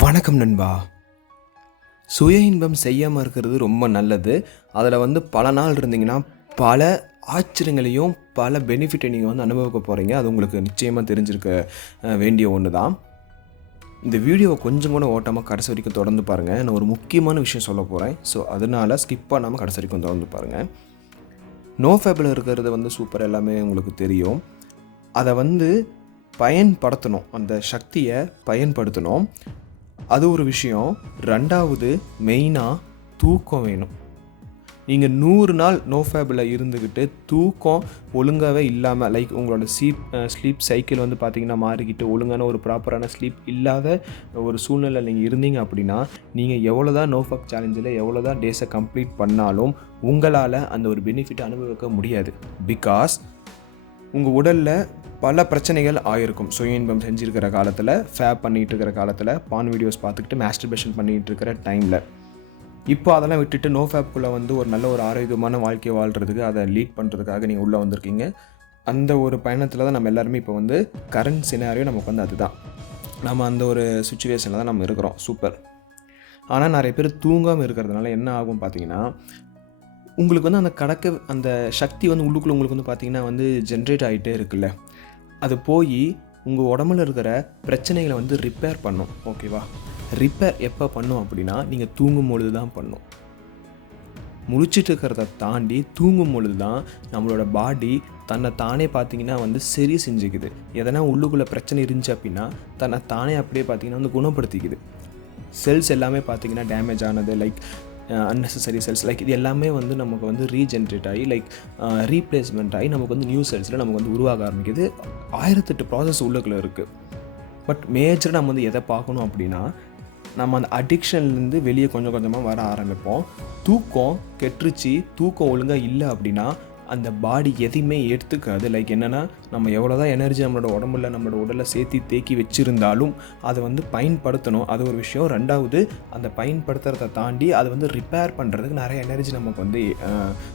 வணக்கம் நண்பா. சுய இன்பம் செய்யாமல் இருக்கிறது ரொம்ப நல்லது. அதில் பல நாள் இருந்தீங்கன்னா பல ஆச்சரியங்களையும் பல பெனிஃபிட்டை நீங்கள் அனுபவிக்க போகிறீங்க. அது உங்களுக்கு நிச்சயமாக தெரிஞ்சிருக்க வேண்டிய ஒன்று தான். இந்த வீடியோவை கொஞ்சம் கூட ஓட்டாமல் கடைசி வரைக்கும் தொடர்ந்து பாருங்கள். நான் ஒரு முக்கியமான விஷயம் சொல்ல போகிறேன். ஸோ அதனால் ஸ்கிப் பண்ணாமல் கடைசி வரைக்கும் தொடர்ந்து பாருங்கள். நோஃபேபில் இருக்கிறது சூப்பர், எல்லாமே உங்களுக்கு தெரியும். அதை பயன்படுத்தணும், அந்த சக்தியை பயன்படுத்தணும். அது ஒரு விஷயம். ரெண்டாவது மெயினாக தூக்கம் வேணும். நீங்கள் 100 நாள் நோஃபேபில் இருந்துக்கிட்டு தூக்கம் ஒழுங்காகவே இல்லாமல், லைக் உங்களோட ஸ்லீப் சைக்கிள் பார்த்திங்கன்னா மாறிக்கிட்டு ஒழுங்கான ஒரு ப்ராப்பரான ஸ்லீப் இல்லாத ஒரு சூழ்நிலை நீங்கள் இருந்தீங்க அப்படின்னா, நீங்கள் எவ்வளோ தான் நோஃபேப் சேலஞ்சில் எவ்வளோ தான் டேஸை கம்ப்ளீட் பண்ணாலும் உங்களால் அந்த ஒரு பெனிஃபிட்டை அனுபவிக்க முடியாது. பிகாஸ் உங்கள் உடலில் பல பிரச்சனைகள் ஆகிருக்கும். சுய இன்பம் செஞ்சுருக்கிற காலத்தில், ஃபேப் பண்ணிகிட்டு இருக்கிற காலத்தில், பான் வீடியோஸ் பார்த்துக்கிட்டு மாஸ்டர்பேஷன் பண்ணிகிட்டு இருக்கிற டைமில். இப்போ அதெல்லாம் விட்டுட்டு நோ ஃபேப்குள்ளே ஒரு நல்ல ஒரு ஆரோக்கியமான வாழ்க்கையை வாழ்கிறதுக்கு, அதை லீட் பண்ணுறதுக்காக நீங்கள் உள்ளே வந்திருக்கீங்க. அந்த ஒரு பயணத்தில் தான் நம்ம எல்லாருமே இப்போ கரண்ட் சினாரியோ நமக்கு அதுதான். நம்ம அந்த ஒரு சுச்சுவேஷனில் தான் நம்ம இருக்கிறோம். சூப்பர். ஆனால் நிறைய பேர் தூங்காமல் இருக்கிறதுனால என்ன ஆகும் பார்த்தீங்கன்னா, உங்களுக்கு அந்த சக்தி உள்ளுக்குள்ளே உங்களுக்கு பார்த்தீங்கன்னா ஜென்ரேட் ஆகிட்டே இருக்குல்ல, அது போய் உங்கள் உடம்புல இருக்கிற பிரச்சனைகளை ரிப்பேர் பண்ணும். ஓகேவா? ரிப்பேர் எப்போ பண்ணும் அப்படின்னா, நீங்கள் தூங்கும் பொழுது தான் பண்ணும். முழிச்சிட்டு இருக்கிறத தாண்டி தூங்கும் பொழுது தான் நம்மளோட பாடி தன்னை தானே பார்த்திங்கன்னா சரி செஞ்சுக்குது. எதனா உள்ளுக்குள்ளே பிரச்சனை இருந்துச்சு அப்படின்னா தன்னை தானே அப்படியே பார்த்திங்கன்னா குணப்படுத்திக்குது. செல்ஸ் எல்லாமே பார்த்திங்கன்னா டேமேஜ் ஆனது, லைக் அன்னெசரி செல்ஸ், லைக் இது எல்லாமே நமக்கு ரீஜென்ரேட் ஆகி, லைக் ரீப்ளேஸ்மெண்ட் ஆகி நமக்கு நியூ செல்ஸில் நமக்கு உருவாக ஆரம்பிக்குது. 1008 ப்ராசஸ் உள்ளுக்குள்ளே இருக்குது. பட் மேஜராக நம்ம எதை பார்க்கணும் அப்படின்னா, நம்ம அந்த அடிக்ஷன்லேருந்து வெளியே கொஞ்சம் கொஞ்சமாக வர ஆரம்பிப்போம். தூக்கம் கெட்டுருச்சு, தூக்கம் ஒழுங்காக இல்லை அப்படின்னா அந்த பாடி எதையுமே எடுத்துக்காது. லைக் என்னென்னா, நம்ம எவ்வளோ தான் எனர்ஜி நம்மளோட உடலில் சேர்த்து தேக்கி வச்சுருந்தாலும் அதை பயன்படுத்தணும். அது ஒரு விஷயம். ரெண்டாவது, அந்த பயன்படுத்துறதை தாண்டி அது ரிப்பேர் பண்ணுறதுக்கு நிறைய எனர்ஜி நமக்கு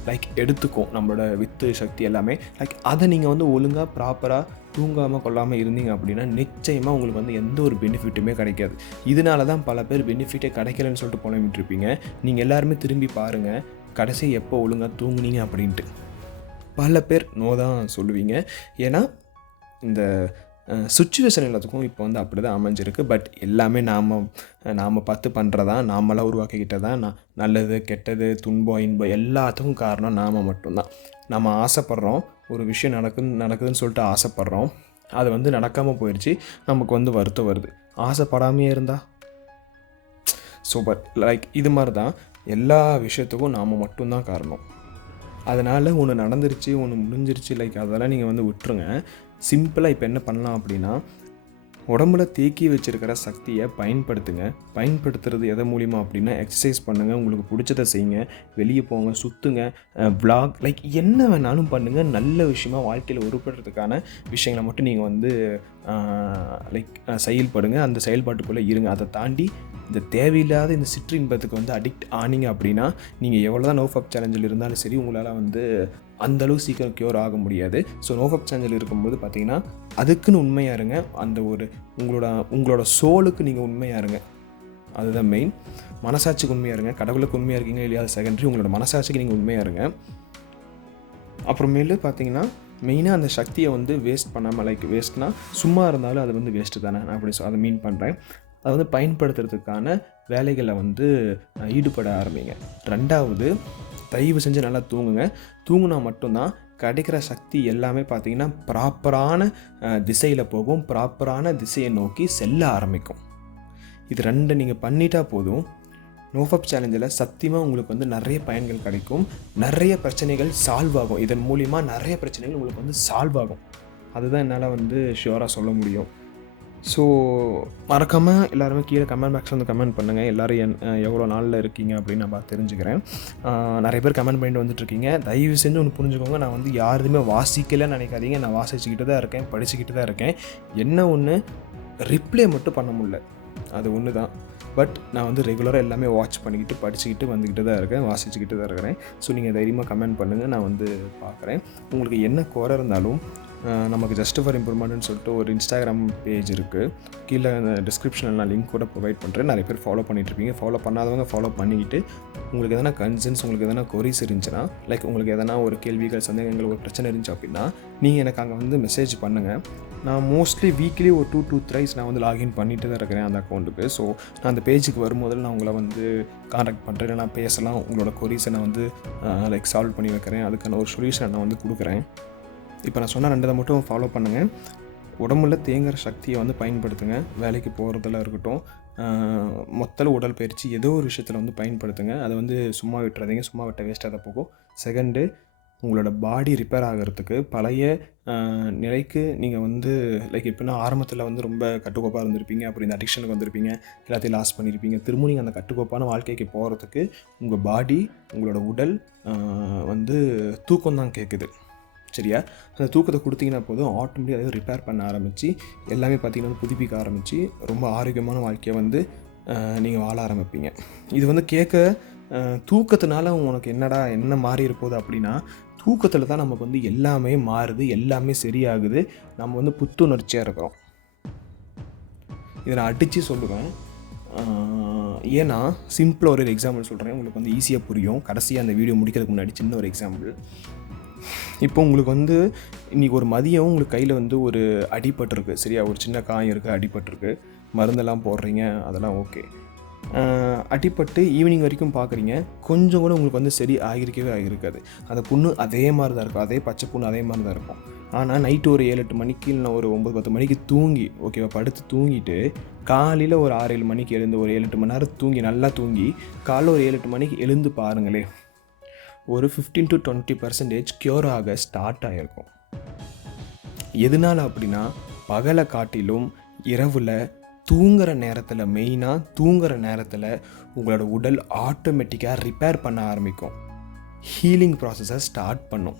லைக் எடுத்துக்கும், நம்மளோட வித்து சக்தி எல்லாமே. லைக் அதை நீங்கள் ஒழுங்காக ப்ராப்பராக தூங்காமல் கொள்ளாமல் இருந்தீங்க அப்படின்னா நிச்சயமாக உங்களுக்கு எந்த ஒரு பெனிஃபிட்டுமே கிடைக்காது. இதனால தான் பல பேர் பெனிஃபிட்டே கிடைக்கலன்னு சொல்லிட்டு புலம்பிட்டு இருப்பீங்க. நீங்கள் எல்லாருமே திரும்பி பாருங்கள், கடைசி எப்போ ஒழுங்காக தூங்குனீங்க அப்படின்ட்டு. பல பேர் நோ தான் சொல்லுவீங்க. ஏன்னா இந்த சுச்சுவேஷன் எல்லாத்துக்கும் இப்போ அப்படி தான் அமைஞ்சிருக்கு. பட் எல்லாமே நாம் பார்த்து பண்ணுறதா, நாமளாக உருவாக்கிக்கிட்டதான். நல்லது கெட்டது துன்பம் இன்பம் எல்லாத்துக்கும் காரணம் நாம் மட்டும்தான். நம்ம ஆசைப்படுறோம், ஒரு விஷயம் நடக்குதுன்னு சொல்லிட்டு ஆசைப்படுறோம், அது நடக்காமல் போயிடுச்சு, நமக்கு வருத்தம் வருது. ஆசைப்படாமையே இருந்தால் சூப்பர். லைக் இது மாதிரி தான் எல்லா விஷயத்துக்கும் நாம் மட்டும்தான் காரணம். அதனால் ஒன்று நடந்துருச்சு, ஒன்று முடிஞ்சிருச்சு, லைக் அதெல்லாம் நீங்கள் விட்டுருங்க. சிம்பிளாக இப்போ என்ன பண்ணலாம் அப்படின்னா, உடம்புல தேக்கி வச்சுருக்கிற சக்தியை பயன்படுத்துங்க. பயன்படுத்துறது எதை மூலிமா அப்படின்னா, எக்ஸசைஸ் பண்ணுங்கள், உங்களுக்கு பிடிச்சதை செய்யுங்க, வெளியே போங்க, சுற்றுங்க, வ்ளாக், லைக் என்ன வேணாலும் பண்ணுங்கள். நல்ல விஷயமா வாழ்க்கையில் உருப்படுறதுக்கான விஷயங்களை மட்டும் நீங்கள் லைக் செயல்படுங்க. அந்த செயல்பாட்டுக்குள்ளே இருங்க. அதை தாண்டி இந்த தேவையில்லாத இந்த சிற்றின்பத்துக்கு அடிக்ட் ஆனீங்க அப்படின்னா, நீங்கள் எவ்வளோ தான் நோஃபப் சேலஞ்சில் இருந்தாலும் சரி, உங்களால் அந்தளவு சீக்கிரம் க்யூர் ஆக முடியாது. ஸோ நோஃபப் சேலஞ்சில் இருக்கும்போது பார்த்தீங்கன்னா அதுக்குன்னு உண்மையாக இருங்க. அந்த ஒரு உங்களோட சோலுக்கு நீங்கள் உண்மையாக இருங்க. அதுதான் மெயின். மனசாட்சிக்கு உண்மையாக இருங்க. கடவுளுக்கு உண்மையாக இருக்கீங்க இல்லையா, அது செகண்டரி. உங்களோட மனசாட்சிக்கு நீங்கள் உண்மையாக இருங்க. அப்புறமேலு பார்த்தீங்கன்னா மெயினாக அந்த சக்தியை வேஸ்ட் பண்ணாமல், லைக் வேஸ்ட்னா சும்மா இருந்தாலும் அது வேஸ்ட்டு தானே, நான் அப்படி அதை மீன் பண்ணுறேன். அதை பயன்படுத்துறதுக்கான வேலைகளை ஈடுபட ஆரம்பிங்க. ரெண்டாவது, தயவு செஞ்சு நல்லா தூங்குங்க. தூங்குனா மட்டும்தான் கிடைக்கிற சக்தி எல்லாமே பார்த்திங்கன்னா ப்ராப்பரான திசையில் போகும், ப்ராப்பரான திசையை நோக்கி செல்ல ஆரம்பிக்கும். இது ரெண்டு நீங்கள் பண்ணிட்டா போதும். நோஃபப் சேலஞ்சில் சத்தியமாக உங்களுக்கு நிறைய பயன்கள் கிடைக்கும், நிறைய பிரச்சனைகள் சால்வ் ஆகும். இதன் மூலிமா நிறைய பிரச்சனைகள் உங்களுக்கு சால்வ் ஆகும். அதுதான் என்னால் ஷியோராக சொல்ல முடியும். ஸோ மறக்காமல் எல்லாருமே கீழே கமெண்ட் பாக்ஸில் கமெண்ட் பண்ணுங்கள். எல்லோரும் எவ்வளோ நாளில் இருக்கீங்க அப்படின்னு நான் பார்த்து தெரிஞ்சுக்கிறேன். நிறைய பேர் கமெண்ட் பண்ணிட்டு வந்துட்டுருக்கீங்க. தயவு செஞ்சு ஒன்று புரிஞ்சுக்கோங்க, நான் யாருமே வாசிக்கலைன்னு நினைக்காதீங்க. நான் வாசிச்சுக்கிட்டு தான் இருக்கேன், படிச்சுக்கிட்டு தான் இருக்கேன். என்ன ஒன்று, ரிப்ளை மட்டும் பண்ண முடியல, அது ஒன்று தான். பட் நான் ரெகுலராக எல்லாமே வாட்ச் பண்ணிக்கிட்டு படிச்சுக்கிட்டு வந்துக்கிட்டு தான் இருக்கேன், வாசிச்சுக்கிட்டு தான் இருக்கிறேன். ஸோ நீங்கள் தைரியமாக கமெண்ட் பண்ணுங்கள், நான் பார்க்குறேன். உங்களுக்கு என்ன குறை இருந்தாலும் நமக்கு ஜஸ்ட் ஃபார் இம்ப்ரூவ்மெண்ட்னு சொல்லிட்டு ஒரு இன்ஸ்டாகிராம் பேஜ் இருக்குது. கீழே அந்த டிஸ்கிரிப்ஷனில் நான் லிங்க் கூட ப்ரொவைட் பண்ணுறேன். நிறைய பேர் ஃபாலோ பண்ணிகிட்ருப்பீங்க. ஃபாலோ பண்ணாதவங்க ஃபாலோ பண்ணிக்கிட்டு உங்களுக்கு எதனா கன்சர்ன்ஸ், உங்களுக்கு எதனா கொரிஸ் இருந்துச்சுன்னா, லைக் உங்களுக்கு எதனா ஒரு கேள்விகள், சந்தேகங்கள், ஒரு பிரச்சனை இருந்துச்சு அப்படின்னா நீங்கள் எனக்கு அங்கே வந்து மெசேஜ் பண்ணுங்கள். நான் மோஸ்ட்லி வீக்லி ஒரு 2 to 3 நான் வந்து லாகின் பண்ணிட்டு தான் இருக்கிறேன் அந்த அக்கௌண்ட்டுக்கு. ஸோ நான் அந்த பேஜுக்கு வரும்போதில் நான் உங்களை வந்து கான்டாக்ட் பண்ணுறேன். நான் பேசலாம். உங்களோட கொரிஸை நான் வந்து லைக் சால்வ் பண்ணி வைக்கிறேன். அதுக்கான ஒரு சொல்யூஷனை நான் வந்து கொடுக்குறேன். இப்போ நான் சொன்ன 2 மட்டும் ஃபாலோ பண்ணுங்கள். உடம்புல தேங்குற சக்தியை வந்து பயன்படுத்துங்க. வேலைக்கு போகிறதுல இருக்கட்டும், மொத்த உடற்பயிற்சி ஏதோ ஒரு விஷயத்தில் வந்து பயன்படுத்துங்க. அதை வந்து சும்மா விட்டுறாதீங்க. சும்மா விட்ட வேஸ்ட்டாக தான் போகும். செகண்டு, உங்களோட பாடி ரிப்பேர் ஆகிறதுக்கு பழைய நிலைக்கு நீங்கள் வந்து லைக் எப்படின்னா ஆரம்பத்தில் வந்து ரொம்ப கட்டுக்கோப்பாக இருந்திருப்பீங்க. அப்புறம் இந்த அடிக்ஷனுக்கு வந்திருப்பீங்க. எல்லாத்தையும் லாஸ் பண்ணியிருப்பீங்க. திரும்ப நீங்கள் அந்த கட்டுக்கோப்பான வாழ்க்கைக்கு போகிறதுக்கு உங்கள் பாடி, உங்களோட உடல் வந்து தூக்கம் தான் கேட்குது. சரியா? அந்த தூக்கத்தை கொடுத்தீங்கன்னா போதும், ஆட்டோமேட்டிக்காக அதை ரிப்பேர் பண்ண ஆரம்பித்து எல்லாமே பார்த்திங்கன்னா புதுப்பிக்க ஆரம்பித்து ரொம்ப ஆரோக்கியமான வாழ்க்கையை வந்து நீங்கள் வாழ ஆரம்பிப்பீங்க. இது வந்து கேட்க தூக்கத்தினால உனக்கு என்ன மாறி இருப்போது அப்படின்னா, தூக்கத்தில் தான் நமக்கு வந்து எல்லாமே மாறுது, எல்லாமே சரியாகுது, நம்ம வந்து புத்துணர்ச்சியாக இருக்கிறோம். இதை நான் அடித்து சொல்லுவேன். ஏன்னா சிம்பிளாக ஒரு எக்ஸாம்பிள் சொல்கிறேன், உங்களுக்கு வந்து ஈஸியாக புரியும். கடைசியாக அந்த வீடியோ முடிக்கிறதுக்கு முன்னாடி சின்ன ஒரு எக்ஸாம்பிள். இப்போ உங்களுக்கு வந்து இன்றைக்கி ஒரு மதியம் உங்களுக்கு கையில் வந்து ஒரு அடிபட்டிருக்கு. சரியா? ஒரு சின்ன காயம் இருக்குது, அடிபட்டிருக்கு, மருந்தெல்லாம் போடுறீங்க, அதெல்லாம் ஓகே. அடிபட்டு ஈவினிங் வரைக்கும் பார்க்குறீங்க, கொஞ்சம் கூட உங்களுக்கு வந்து சரி ஆகியிருக்காது. அந்த புண்ணு அதே மாதிரி தான் இருக்கும், அதே பச்சை புண்ணு அதே மாதிரி தான் இருக்கும். ஆனால் நைட்டு ஒரு 7-8 மணிக்கு இல்லை ஒரு 9-10 மணிக்கு தூங்கி, ஓகேவா, படுத்து தூங்கிட்டு காலையில் ஒரு 6-7 மணிக்கு எழுந்து ஒரு 7-8 மணி நேரம் தூங்கி, நல்லா தூங்கி காலையில் ஒரு 7-8 மணிக்கு எழுந்து பாருங்களே, ஒரு 15 to 20% க்யூர் ஆக ஸ்டார்ட் ஆகிருக்கும். எதனால் அப்படின்னா, பகலை காட்டிலும் இரவில் தூங்குகிற நேரத்தில், மெயினாக தூங்குகிற நேரத்தில் உங்களோட உடல் ஆட்டோமேட்டிக்காக ரிப்பேர் பண்ண ஆரம்பிக்கும். ஹீலிங் ப்ராசஸை ஸ்டார்ட் பண்ணும்.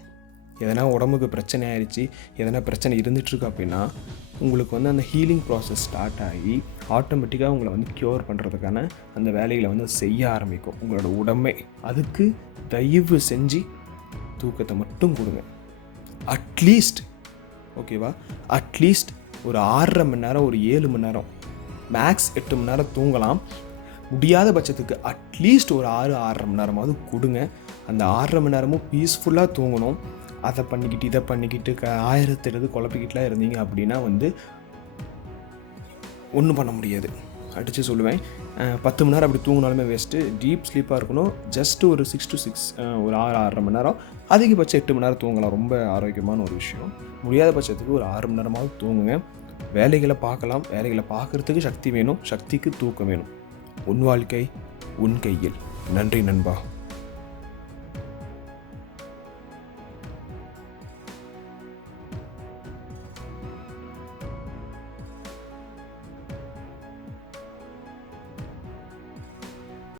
எதனா உடம்புக்கு பிரச்சனை ஆயிடுச்சு, எதனா பிரச்சனை இருந்துகிட்ருக்கு அப்படின்னா உங்களுக்கு வந்து அந்த ஹீலிங் ப்ராசஸ் ஸ்டார்ட் ஆகி ஆட்டோமேட்டிக்காக உங்களை வந்து க்யூர் பண்ணுறதுக்கான அந்த வேலைகளை வந்து செய்ய ஆரம்பிக்கும் உங்களோட உடம்பே. அதுக்கு தயவு செஞ்சு தூக்கத்தை மட்டும் கொடுங்க. அட்லீஸ்ட், ஓகேவா, அட்லீஸ்ட் ஒரு 6.5 மணி நேரம், ஒரு 7 மணி நேரம், மேக்ஸ் 8 மணி நேரம் தூங்கலாம். முடியாத பட்சத்துக்கு அட்லீஸ்ட் ஒரு 6-6.5 மணி நேரமாவது கொடுங்க. அந்த 6.5 மணி நேரமும் பீஸ்ஃபுல்லாக தூங்கணும். அதை பண்ணிக்கிட்டு இதை பண்ணிக்கிட்டு 1000 குழப்பிக்கிட்டுலாம் இருந்தீங்க அப்படின்னா வந்து ஒன்றும் பண்ண முடியாது. அடித்து சொல்லுவேன், 10 மணி நேரம் அப்படி தூங்கினாலுமே வேஸ்ட்டு. டீப் ஸ்லீப்பாக இருக்கணும். ஜஸ்ட்டு ஒரு 6 to 6 ஒரு 6-6.5 மணி நேரம், அதிகபட்சம் 8 மணி நேரம் தூங்கலாம். ரொம்ப ஆரோக்கியமான ஒரு விஷயம். முடியாத பட்சத்துக்கு ஒரு 6 மணி நேரமாவது தூங்குங்க. வேலைகளை பார்க்கலாம். வேலைகளை பார்க்குறதுக்கு சக்தி வேணும், சக்திக்கு தூக்கம் வேணும். உன் வாழ்க்கை உன் கையில். நன்றி நண்பா.